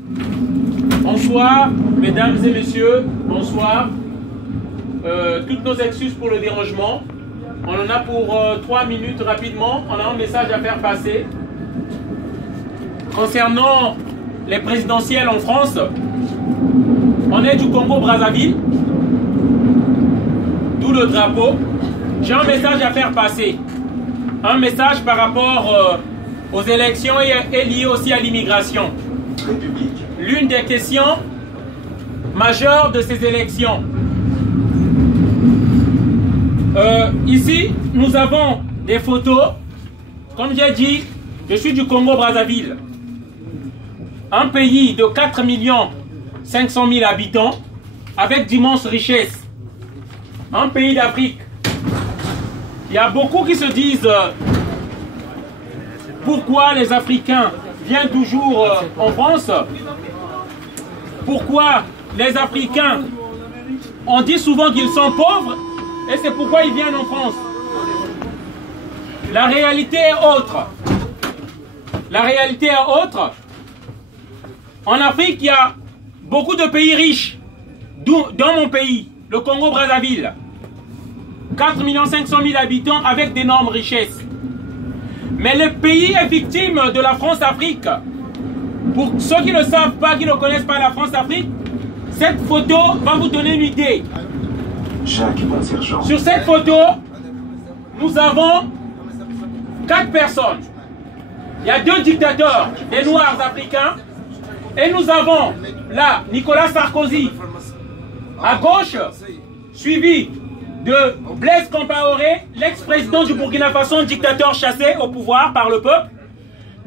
Bonsoir, mesdames et messieurs, bonsoir. Toutes nos excuses pour le dérangement. On en a pour 3 minutes rapidement. On a un message à faire passer. Concernant les présidentielles en France, on est du Congo-Brazzaville, d'où le drapeau. J'ai un message à faire passer. Un message par rapport aux élections et lié aussi à l'immigration. L'une des questions majeures de ces élections. Ici, nous avons des photos. Comme j'ai dit, je suis du Congo-Brazzaville. Un pays de 4 500 000 habitants avec d'immenses richesses. Un pays d'Afrique. Il y a beaucoup qui se disent pourquoi les Africains viennent toujours en France. Pourquoi les Africains, on dit souvent qu'ils sont pauvres et c'est pourquoi ils viennent en France. La réalité est autre. La réalité est autre. En Afrique, il y a beaucoup de pays riches, dans mon pays, le Congo-Brazzaville. 4 500 000 habitants avec d'énormes richesses. Mais le pays est victime de la France-Afrique. Pour ceux qui ne savent pas, qui ne connaissent pas la France-Afrique, cette photo va vous donner une idée. Sur cette photo, nous avons 4 personnes. Il y a 2 dictateurs, des Noirs africains. Et nous avons là Nicolas Sarkozy à gauche, suivi de Blaise Compaoré, l'ex-président du Burkina Faso, un dictateur chassé au pouvoir par le peuple.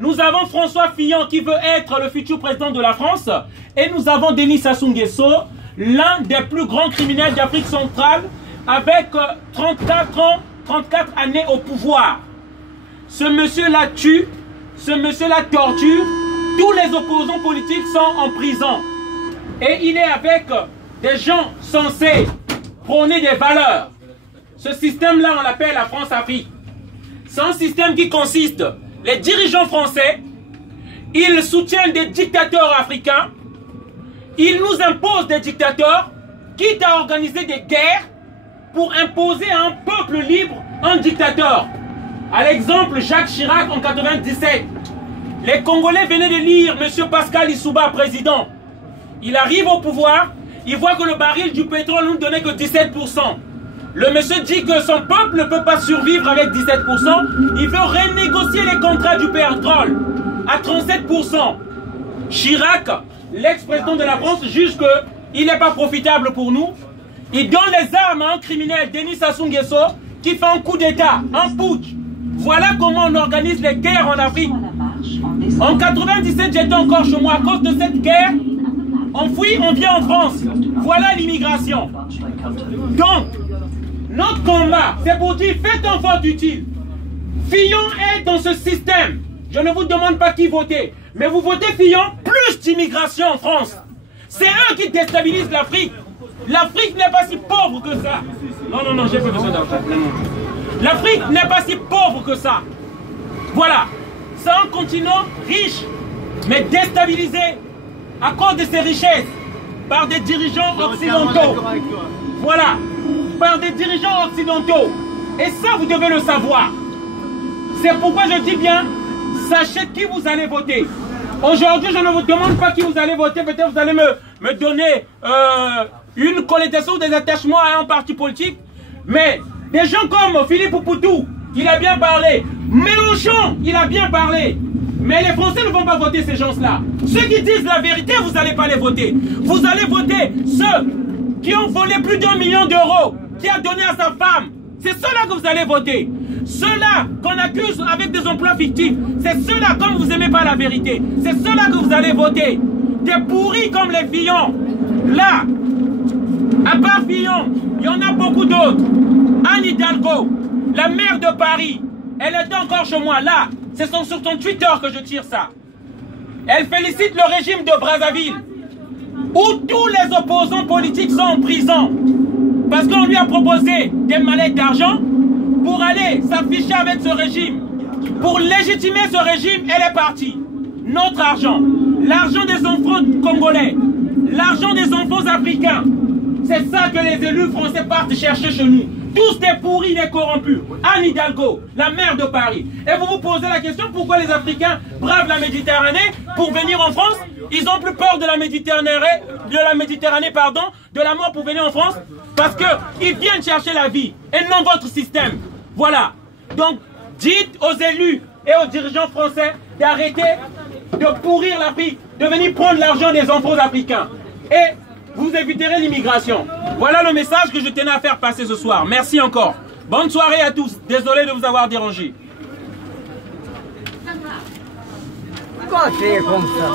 Nous avons François Fillon qui veut être le futur président de la France. Et nous avons Denis Sassou Nguesso, l'un des plus grands criminels d'Afrique centrale, avec 34 années au pouvoir. Ce monsieur-là tue, ce monsieur-là torture. Tous les opposants politiques sont en prison. Et il est avec des gens censés prôner des valeurs. Ce système-là, on l'appelle la France-Afrique. C'est un système qui consiste, les dirigeants français, ils soutiennent des dictateurs africains, ils nous imposent des dictateurs, quitte à organiser des guerres pour imposer à un peuple libre un dictateur. À l'exemple, Jacques Chirac en 1997. Les Congolais venaient de lire M. Pascal Lissouba, président. Il arrive au pouvoir, il voit que le baril du pétrole ne donnait que 17%. Le monsieur dit que son peuple ne peut pas survivre avec 17%. Il veut renégocier les contrats du pétrole à 37%. Chirac, l'ex-président de la France, juge qu'il n'est pas profitable pour nous. Il donne les armes à un criminel, Denis Sassou Nguesso, qui fait un coup d'État, un putsch. Voilà comment on organise les guerres en Afrique. En 97, j'étais encore chez moi. À cause de cette guerre, on fuit, on vient en France. Voilà l'immigration. Donc, notre combat, c'est pour dire, faites un vote utile. Fillon est dans ce système. Je ne vous demande pas qui voter. Mais vous votez Fillon, plus d'immigration en France. C'est eux qui déstabilisent l'Afrique. L'Afrique n'est pas si pauvre que ça. Non, j'ai pas besoin d'argent. L'Afrique n'est pas si pauvre que ça. Voilà. C'est un continent riche, mais déstabilisé à cause de ses richesses par des dirigeants occidentaux. Voilà, par des dirigeants occidentaux. Et ça, vous devez le savoir. C'est pourquoi je dis bien, sachez qui vous allez voter. Aujourd'hui, je ne vous demande pas qui vous allez voter. Peut-être vous allez me donner une connotation ou des attachements à un parti politique. Mais des gens comme Philippe Poutou, il a bien parlé. Mélenchon, il a bien parlé. Mais les Français ne vont pas voter ces gens-là. Ceux qui disent la vérité, vous n'allez pas les voter. Vous allez voter ceux qui ont volé plus d'1 million d'euros, qui a donné à sa femme. C'est ceux-là que vous allez voter. Ceux-là qu'on accuse avec des emplois fictifs, c'est ceux-là, comme vous n'aimez pas la vérité, c'est ceux-là que vous allez voter. Des pourris comme les Fillon. Là, à part Fillon, il y en a beaucoup d'autres. Anne Hidalgo, la maire de Paris, elle était encore chez moi. Là, c'est sur son Twitter que je tire ça. Elle félicite le régime de Brazzaville, où tous les opposants politiques sont en prison. Parce qu'on lui a proposé des mallettes d'argent pour aller s'afficher avec ce régime. Pour légitimer ce régime, elle est partie. Notre argent, l'argent des enfants congolais, l'argent des enfants africains. C'est ça que les élus français partent chercher chez nous. Tous des pourris, des corrompus. Anne Hidalgo, la maire de Paris. Et vous vous posez la question pourquoi les Africains bravent la Méditerranée pour venir en France? Ils ont plus peur de la Méditerranée, de la mort pour venir en France, parce qu'ils viennent chercher la vie et non votre système. Voilà. Donc, dites aux élus et aux dirigeants français d'arrêter de pourrir l'Afrique, de venir prendre l'argent des enfants africains. Et vous éviterez l'immigration. Voilà le message que je tenais à faire passer ce soir. Merci encore. Bonne soirée à tous. Désolé de vous avoir dérangé. Pourquoi tu es comme ça?